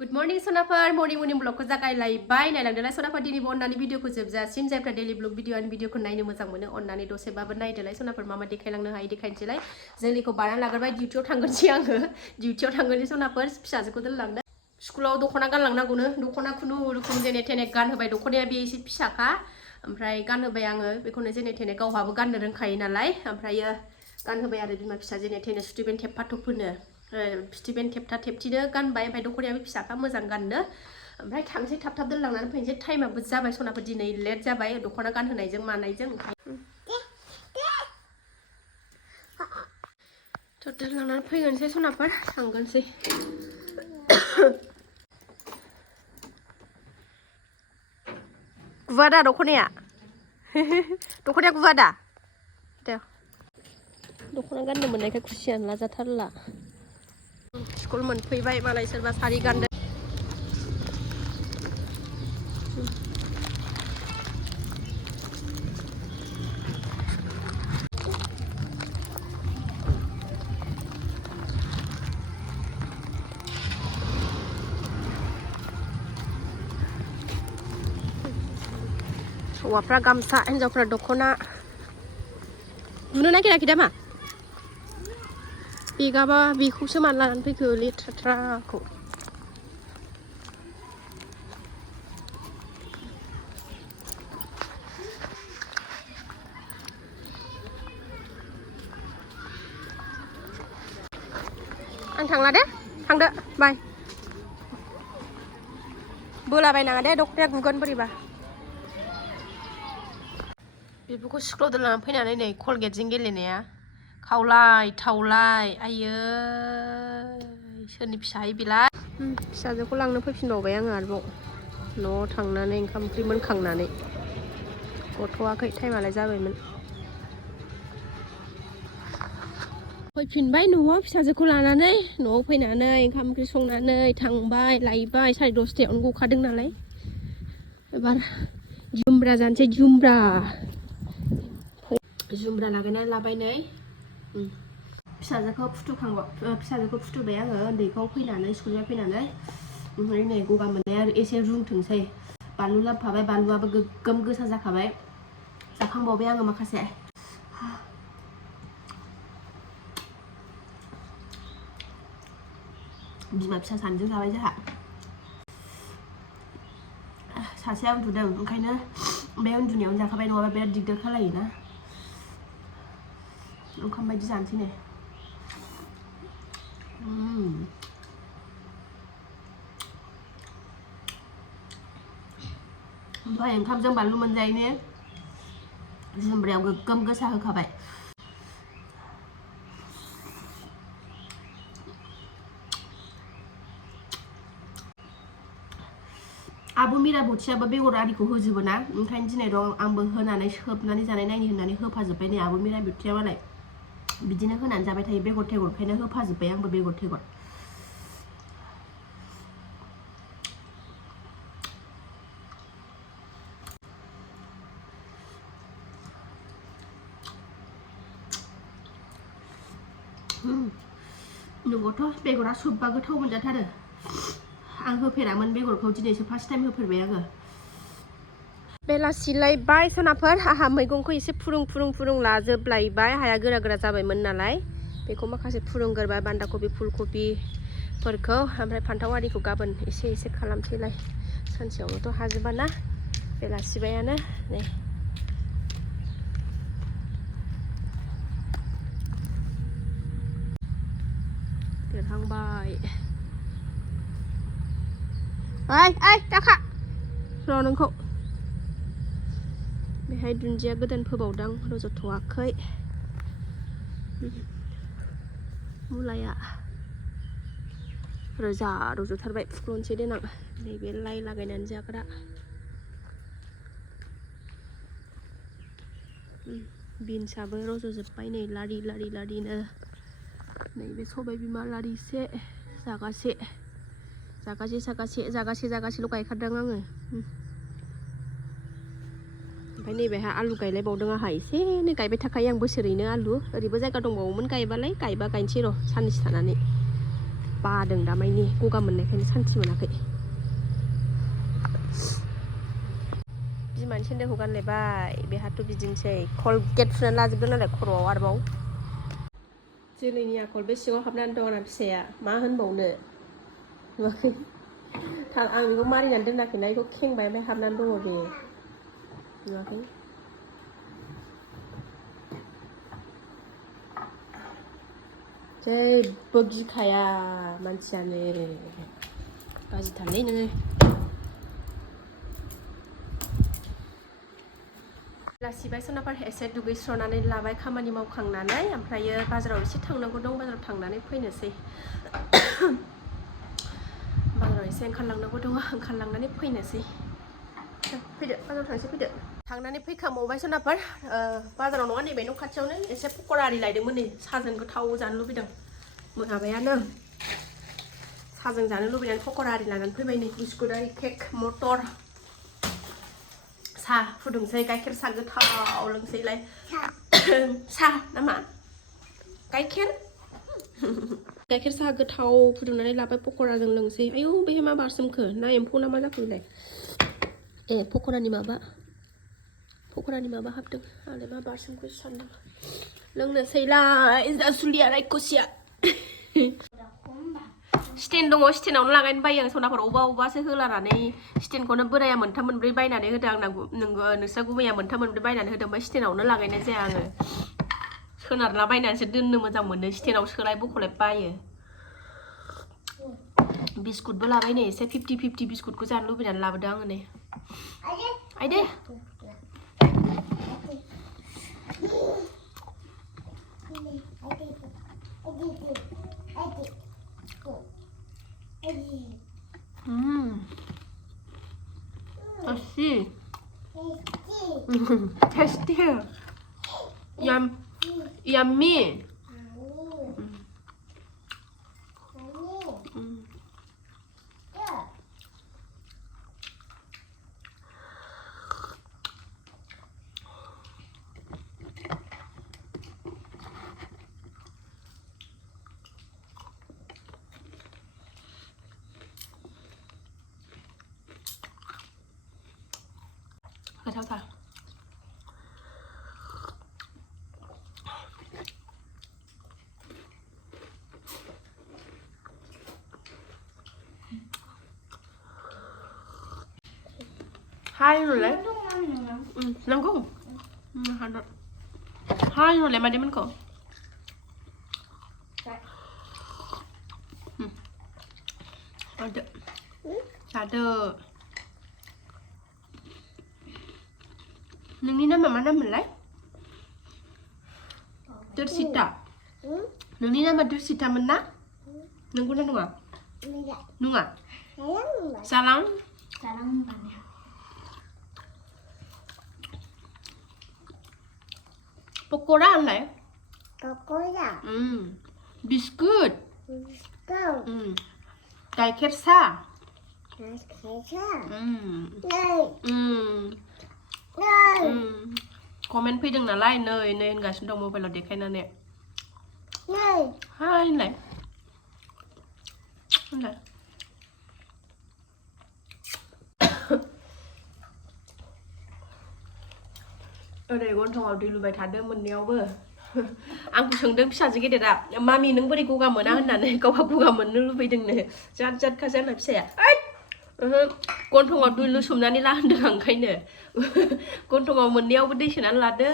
Good morning sonaफोर morning vlogखौ जागायलायबाय नायलांदोलाय सोनाफोर दिनैबो अन्नानै भिडिअखौ जोबजासिम जायफ्रा डेली ब्लग भिडिअ आरो भिडिअखौ नायनो मोजां मोनो अन्नानै दसेबाबो नायदोलाय सोनाफोर मा देखायलांनो हायो देखायनोसैलाय जोलैखौ बानानै लाग्रोबाय डिउटियाव थांगोनसै आङो डिउटियाव थांगोनसै सोनाफोर फिसाजोखौ दोनलांनो स्कुलाव दख'ना गानलांनांगौनो दख'ना खुनुरुखुम जेने थेने गानहोबाय दख'नाया बे एसे फिसाखा ओमफ्राय गानहोबाय आङो बेखौनो जेने थेने गावहाबो गाननो रोंखायो नालाय ओमफ्रायो गानहोबाय आरो बिमा फिसा जेने थेने सुटिबेन थेबफा थोबफोरनो स्टिभेन थेबथा थेबथिनो गानबाय ओमफ्राय दख'नायाबो फिसाखा मोजां गाननो ओमफ्राय थांसै थाब थाब दोनलांनानै फैनोसै टाइमाबो जाबाय सनाफोर दिनै लेट जाबाय दख'ना गानहोनायजों मानायजों थ' दोनलांनानै फैगोनसै सनाफोर थांगोनसै गुवादा दख'नाया दख'नाया गुवादा दे दख'ना गाननो मोननायखाय खुसियानो लाजाथारला स्कुल मोनफैबाय मालाय सोरबा सारि गानदों हौवाफ्रा गामसा हिन्जावफ्रा दख'ना नुनो नागिराखै दा मा बेगाबा बेखौसो मानो लानानै फैखो लेथ्राखौ आं थांला दे थांदो बाय बोलाबायनाङा दे दख'नाया गुगोन बोरैबा बेफोरखौ स्कुलाव दोनलांनानै फैनानै नै कलगेटजों गेलेनाया खावलाय थावलाय आयै सोरनि फिसाहाय बेलाय फिसाजोखौ लांनो फैफिनबावबाय आङो आरोबाव न'आव थांनानै ओंखाम ओंख्रि मोनखांनानै गथ'वाखै टाइमालाय जाबायमोन फैफिनबाय न'आव फिसाजोखौ लानानै न'आव फैनानै ओंखाम ओंख्रि संनानै थांबाय लायबाय 10:30आवनो गखादों नालाय एबार जुमब्रा जानोसै जुमब्रा लागायनानै लाबाय नै फिसाजोखौ फुथुबाय आङो उन्दैखौ फैनानै स्कुलनिफ्राय फैनानै ओमफ्राय नै गगा मोननाया एसे रुंथोंसै बानलु लाबोफाबाय बानलुआबो गोगोम गोसा जाखाबाय जाखांबावबाय आङो माखासे बिमा फिसा सानैजों जाबाय जोंहा सासेया उन्दुदों ओंखायनो बे उन्दुनायावनो जाखाबाय नङाबा बिराद दिगदार खालायोना ओंखाम बायदि जानोसै नै ओमफ्राय ओंखामजों बानलु मोनजायैनो जुमब्रायाव गोगोम गोसा होखाबाय आबो मिराबथियाबो बेगर आरिखौ होजोबो ना ओंखायनो दिनै दं आंबो होनानै सोबनानै जानाय नायनि होननानै होफाजोब्बाय नै आबो मिराबथिया मालाय बिदिनो होनानै जाबाय थायो बेगर थेगरखायनो होफाजोब्बाय आंबो बेगर थेगर नंगौथ' बेगरा सोबबा गोथाव मोनजाथारो आं होफेरामोन बेगरखौ दिनैसो फार्स्ट टाइम होफेरबाय आङो बेलासिलायबाय सनाफोर आहा मैगंखौ एसे फुरुं लाजोबलायबाय हाया गोरा गोरा जाबायमोन नालाय बेखौ माखासे फुरुंगोरबाय बान्दा कबि फुलकबिफोरखौ ओमफ्राय फान्थाव आरिखौ गाबोन एसे खालामसैलाय सानसेयावनोथ' हाजोबा ना बेलासिबायानो नै देरहांबाय ओइ दाखा र' नोंखौ बेहाय दुन्दिया गोदान फोबावदां रज'थ'वाखै मुलाया रोजा रज'थारबाय फुख्ल'नोसै देनां नैबे लाइ लागायनानै जाग्रा बिन्साबो रज'जोब्बाय नै लारिनो नैबे सबाय बिमा लारिसे जागासेल' गायखादों आङो ओमफ्राय नैबेहा आलु गायलायबावदों आंहा एसेनो गायबाय थाखायो आं बोसोरैनो आलु ओरैबो जायगा दंबावोमोन गायबा गायनोसै र' साननैसो थानानै बादों दामायनि गगा मोननायखायनो सान्थि मोनाखै बिमानि सेन्देलखौ गानलायबाय बेहाथ' बिदिनोसै कलगेट फुनानै लाजोबदों नालाय खर'आव आरोबाव जोलैनि आखल बे सिङाव हाबनानै दं आंना फिसाया मा होनबावनो नुवाखै आं बेखौ मारिनानै दोनाखैना बेखौ खेंबाय ओमफ्राय हाबनानै दङ बे नुवाखै जेबो गिखाया मानसियानो गाज्रिथारलै नोङो लासिबाय सनाफोर एसे दुगैस्रनानै लाबाय खामानि मावखांनानै ओमफ्रायो बाजाराव एसे थांनांगौ दं बाजाराव थांनानै फैनोसै बाजाराव एसे ओंखारलांनांगौ दङ ओंखारलांनानै फैनोसै फैदो बाजाराव थांसै फैदो थांनानै फैखांबावबाय सनाफोर बाजाराव नङा नैबे न' खाथियावनो एसे पक'रा आरि लायदोंमोन नै साहाजों गोथाव जानो लुबैदों मोनाबायानो साहाजों जानो लुबैनानै पक'रा आरि लानानै फैबाय नै बिस्कुट आरि केक मटर साहा फुदुंसै गाइखेर साहा गोथाव लोंसैलाय साहा नामा गाइखेर साहा गोथाव फुदुंनानै लाबाय पक'राजों लोंसै आयौ बेहाय मा बारसोमखो ना एम्फौ ना मा जाखो बेलाय ए पक'रानि माबा हाबदों आंलाय मा बारसोमखो सानदों लोंनोसैलाय जासुलिया रायखसिया स्टेन्ड दङ स्टेन्डआवनो लागायनो बायो आं सनाफोर अबावबासो होलानानै स्टेन्डखौनो बोराया मोनथाम मोनब्रै बायनानै होदों आंना नोंस्रा गुमैया मोनथाम मोनब्रै बायनानै होदों ओमफ्राय स्टेन्डआवनो लागायनाय जाया आङो सोनारला बायनानैसो दोननो मोजां मोनो स्टेन्डआव सोलाय बखलाय बायो बिस्कुटबो लाबाय नै एसे 50-50 बिस्कुटखौ जानो लुबैनानै लाबोदों आङो नै आइदे tasty yummy goथावथार Hai rồi lấy nóng không? Hai rồi lấy mà đi mình có ada nung ni nama mana melai tersita nung ni nama tersita mana nung guna nunga nunga salang banyak pokora này pokora biscuit गाइखेर साहा comment फैदों नालाय नै होनगासिनो दं मबाइलाव देखायनानै हाय होनलाय ओरै गन्थंआव दै लुबाय थादों मोननायावबो आंखौ सोंदों फिसाजो गेदेरा मामि नों बोरै गगा मोना होननानै गावहा गगा मोननो लुबैदोंनो जात खासै आंना फिसाया गन्थंआव दै लुसोमनानै ला होनदों आं ओंखायनो गन्थंआव मोननायावबो दै सोनानै लादो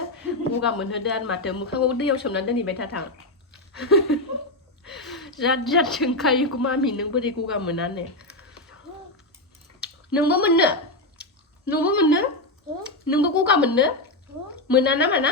गगा मोनहोदो आरो माथो मोखाङावबो दैयाव सोमनानै दोनहैबाय थाथां जात सोंखायो मामि नों बोरै गगा मोनानो नोंबो मोननो नोंबो गगा मोननो मोना ना माना